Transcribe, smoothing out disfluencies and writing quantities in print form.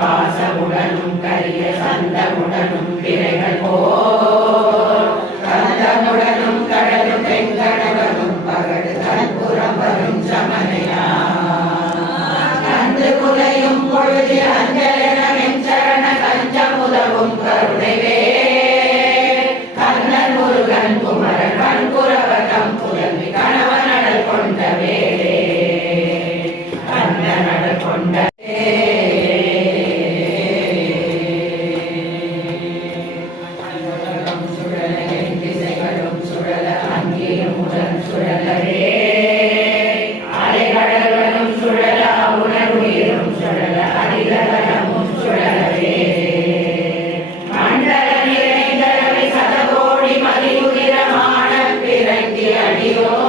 வாசமுடனும் கரிய சந்தமுடனும் பிறைகள் போல் கந்தமுடனும் கடலும் தென்கடவனும் பகடு தன்புறம் வரும் சமனையா கந்து குலையும் பொழுது அஞ்சலென வெஞ்சரண கஞ்சம் உதவும் கருணைவே கண்ணன் முருகன் குமரன் கண்புறவகம் புலவி கணவன் அடல் கொண்ட வேளே கண்ணன் அடல் கொண்ட Dios.